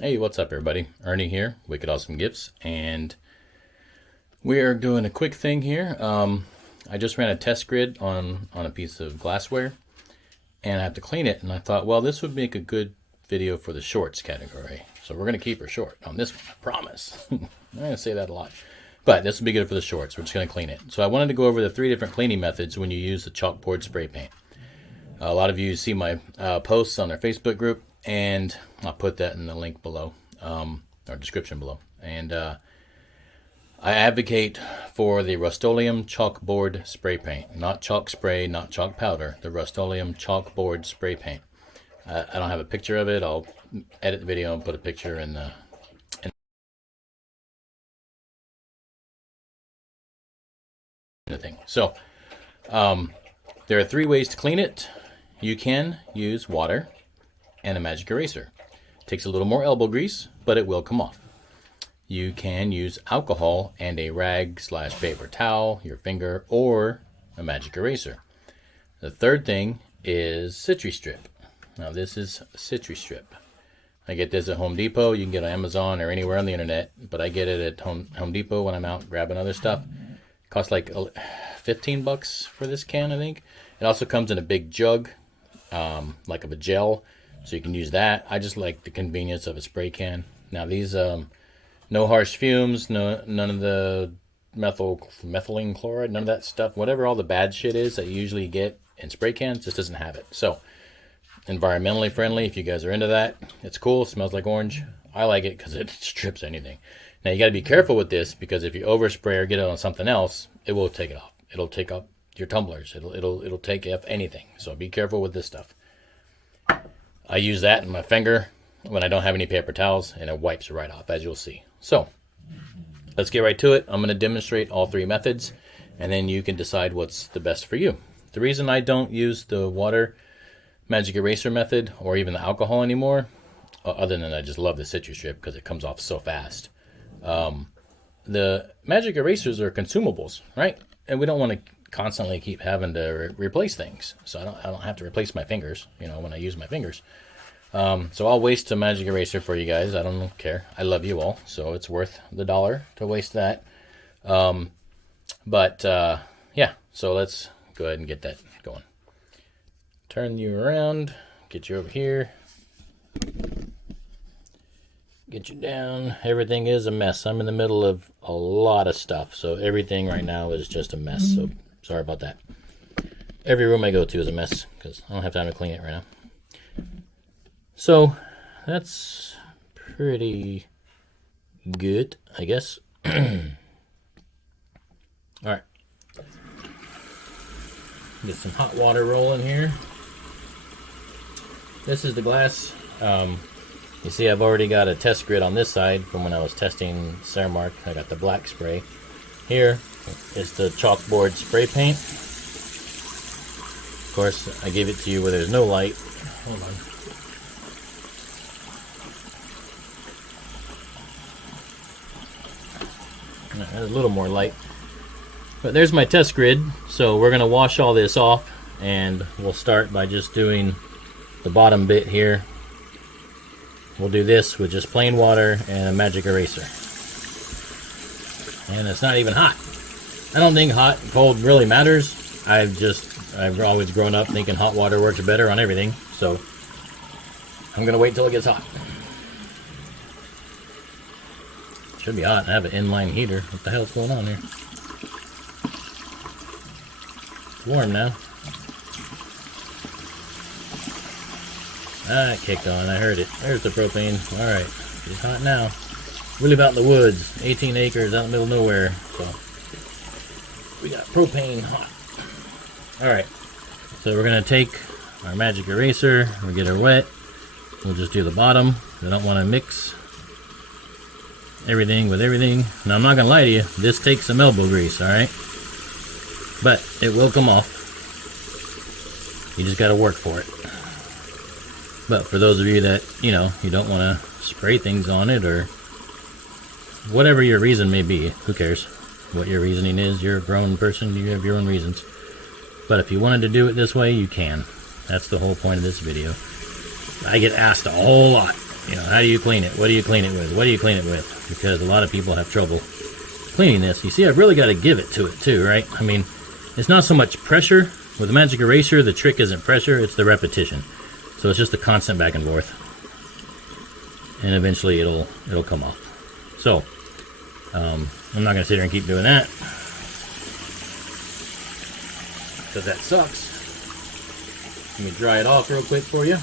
Hey, what's up everybody? Ernie here, Wicked Awesome Gifts, and we are doing a quick thing here. I just ran a test grid on a piece of glassware, and I have to clean it, and I thought, well, this would make a good video for the shorts category. So we're going to keep her short on this one, I promise. I'm going to say that a lot. But this will be good for the shorts. We're just going to clean it. So I wanted to go over the 3 different cleaning methods when you use the chalkboard spray paint. A lot of you see my posts on our Facebook group, and I'll put that in the link below, or description below. And I advocate for the Rustoleum Chalkboard Spraypaint. Not chalk spray, not chalk powder. The Rustoleum Chalkboard Spraypaint. I don't have a picture of it. I'll edit the video and put a picture in the thing. So, there are 3 ways to clean it. You can use water and a magic eraser. It takes a little more elbow grease, but it will come off. You can use alcohol and a rag / paper towel, your finger, or a magic eraser. The third thing is Citristrip. Now this is Citristrip. I get this at Home Depot. You can get it on Amazon or anywhere on the internet, but I get it at Home Depot when I'm out grabbing other stuff. It costs like 15 bucks for this can, I think. It also comes in a big jug, like of a gel, so you can use that. I just like the convenience of a spray can. Now these, no harsh fumes, none of the methylene chloride, none of that stuff. Whatever all the bad shit is that you usually get in spray cans, this doesn't have it. So environmentally friendly, if you guys are into that. It's cool. It smells like orange. I like it because it strips anything. Now you got to be careful with this, because if you overspray or get it on something else, it will take it off. It'll take up your tumblers. It'll take off anything. So be careful with this stuff. I use that in my finger when I don't have any paper towels, and it wipes right off, as you'll see. So let's get right to it. I'm going to demonstrate all 3 methods, and then you can decide what's the best for you. The reason I don't use the water magic eraser method or even the alcohol anymore, other than I just love the Citristrip because it comes off so fast. The magic erasers are consumables, right? And we don't want to constantly keep having to replace things. So I don't have to replace my fingers, when I use my fingers. So I'll waste a magic eraser for you guys. I don't care. I love you all, so it's worth the $1 to waste that. Yeah, so let's go ahead and get that going. Turn you around, get you over here, get you down. Everything is a mess. I'm in the middle of a lot of stuff, so everything right now is just a mess. So sorry about that. Every room I go to is a mess because I don't have time to clean it right now. So that's pretty good, I guess. All right. Get some hot water rolling here. This is the glass. You see I've already got a test grid on this side from when I was testing Ceremark. I got the black spray. Here is the chalkboard spray paint. Of course, I gave it to you where there's no light. Hold on. There's a little more light. But there's my test grid. So we're going to wash all this off, and we'll start by just doing the bottom bit here. We'll do this with just plain water and a magic eraser. And it's not even hot. I don't think hot and cold really matters. I've always grown up thinking hot water works better on everything. So I'm gonna wait till it gets hot. Should be hot. I have an inline heater. What the hell's going on here? It's warm now. Ah, it kicked on. I heard it. There's the propane. Alright. It's hot now. We live out in the woods. 18 acres out in the middle of nowhere. So we got propane hot. Alright. So we're going to take our magic eraser. We'll get her wet. We'll just do the bottom. I don't want to mix everything with everything. Now I'm not going to lie to you. This takes some elbow grease. Alright. But it will come off. You just got to work for it. But for those of you that, you don't want to spray things on it, or whatever your reason may be, who cares what your reasoning is? You're a grown person, you have your own reasons. But if you wanted to do it this way, you can. That's the whole point of this video. I get asked a whole lot, You know, how do you clean it? What do you clean it with? What do you clean it with? Because a lot of people have trouble cleaning this. You see, I've really got to give it to it too, right? I mean, it's not so much pressure. With the magic eraser, the trick isn't pressure, it's the repetition. So it's just a constant back and forth. And eventually it'll come off. So, I'm not going to sit here and keep doing that, because that sucks. Let me dry it off real quick for you.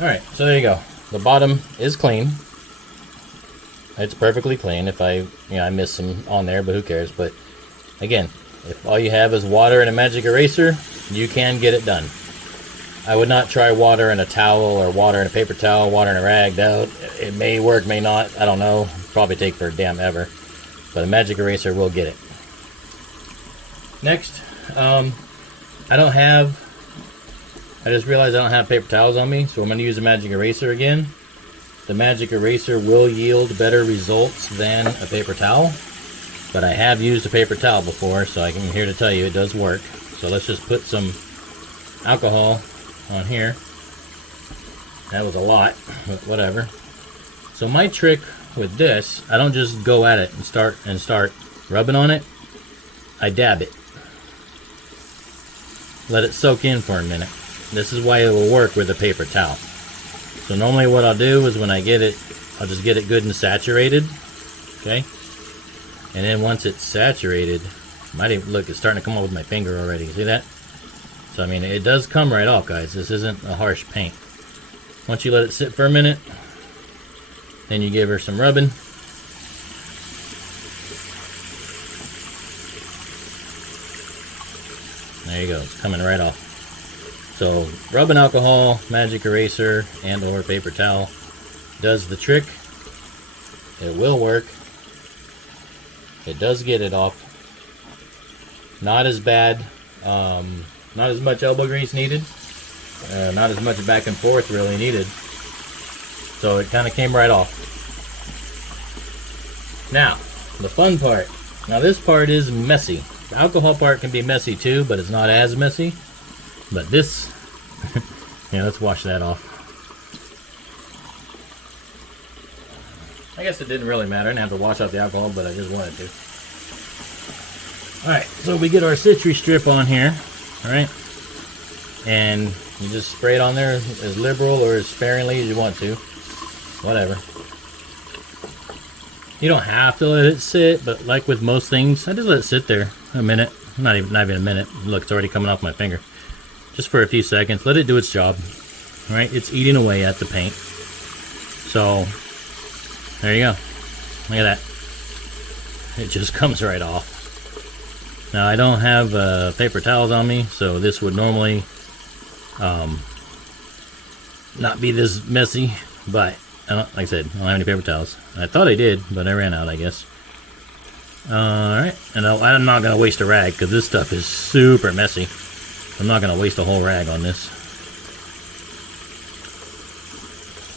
Alright, so there you go. The bottom is clean. It's perfectly clean. If I missed some on there, but who cares? But again, if all you have is water and a magic eraser, you can get it done. I would not try water in a towel or water in a paper towel, water in a rag. It may work, may not. I don't know. Probably take for a damn ever. But a magic eraser will get it. Next, I just realized I don't have paper towels on me, so I'm going to use a magic eraser again. The magic eraser will yield better results than a paper towel, but I have used a paper towel before, so I'm here to tell you it does work. So let's just put some alcohol on here. That was a lot, but whatever. So my trick with this, I don't just go at it and start rubbing on it. I dab it. Let it soak in for a minute. This is why it will work with a paper towel. So normally what I'll do is when I get it, I'll just get it good and saturated. Okay? And then once it's saturated, might even, look, it's starting to come off with my finger already. See that? So I mean, it does come right off, guys. This isn't a harsh paint. Once you let it sit for a minute, then you give her some rubbing. There you go. It's coming right off. So rubbing alcohol, magic eraser, and or paper towel does the trick. It will work. It does get it off. Not as bad. Not as much elbow grease needed. Not as much back and forth really needed. So it kind of came right off. Now, the fun part. Now this part is messy. The alcohol part can be messy too, but it's not as messy. But this, yeah, let's wash that off. I guess it didn't really matter. I didn't have to wash out the alcohol, but I just wanted to. Alright, so we get our Citristrip on here. Alright. And you just spray it on there as liberal or as sparingly as you want to. Whatever. You don't have to let it sit, but like with most things, I just let it sit there a minute. Not even a minute. Look, it's already coming off my finger. Just for a few seconds. Let it do its job. Alright, it's eating away at the paint. So, there you go. Look at that. It just comes right off. Now, I don't have paper towels on me, so this would normally not be this messy, but like I said, I don't have any paper towels. I thought I did, but I ran out, I guess. Alright, and I'm not going to waste a rag, because this stuff is super messy. I'm not going to waste a whole rag on this,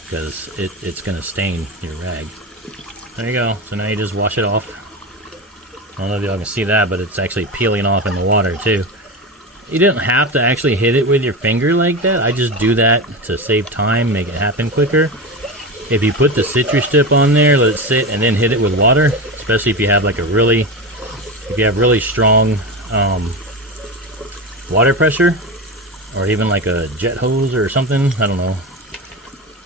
because it's going to stain your rag. There you go. So now you just wash it off. I don't know if y'all can see that, but it's actually peeling off in the water too. You don't have to actually hit it with your finger like that. I just do that to save time, make it happen quicker. If you put the Citristrip on there, let it sit, and then hit it with water, especially if you have like really strong water pressure, or even like a jet hose or something. I don't know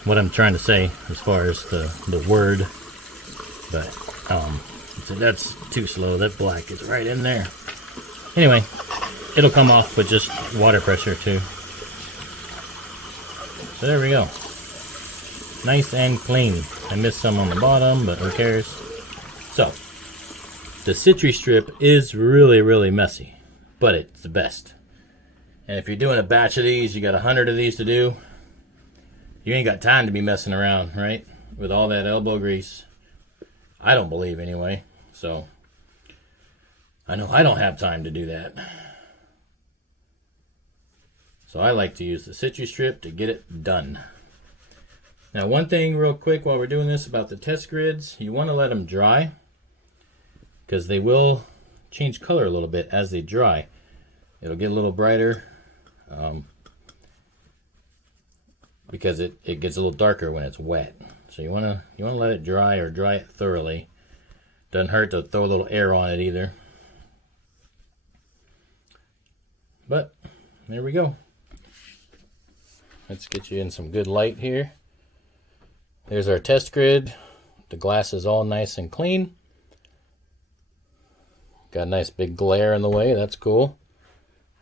what I'm trying to say as far as the word, but so that's too slow. That black is right in there. Anyway, it'll come off with just water pressure too. So there we go. Nice and clean. I missed some on the bottom, but who cares? So, the Citristrip is really, really messy, but it's the best. And if you're doing a batch of these, you got 100 of these to do, you ain't got time to be messing around, right? With all that elbow grease. I don't believe anyway. So, I know I don't have time to do that. So I like to use the Citristrip to get it done. Now one thing real quick while we're doing this about the test grids, you want to let them dry, because they will change color a little bit as they dry. It'll get a little brighter because it gets a little darker when it's wet. So you wanna let it dry, or dry it thoroughly. Doesn't hurt to throw a little air on it either. But there we go. Let's get you in some good light here. There's our test grid. The glass is all nice and clean. Got a nice big glare in the way. That's cool.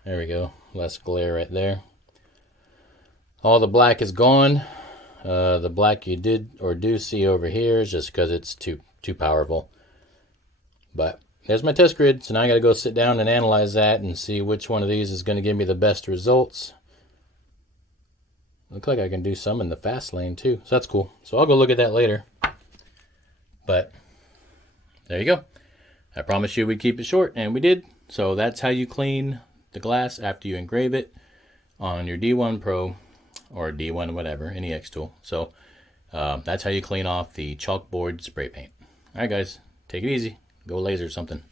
There we go. Less glare right there. All the black is gone. The black you did or do see over here is just because it's too powerful. But there's my test grid. So now I got to go sit down and analyze that and see which one of these is going to give me the best results. Looks like I can do some in the fast lane too. So that's cool. So I'll go look at that later. But there you go. I promised you we'd keep it short, and we did. So that's how you clean the glass after you engrave it on your D1 Pro or D1 whatever, any xTool. So that's how you clean off the chalkboard spray paint. All right, guys, take it easy. Go laser something.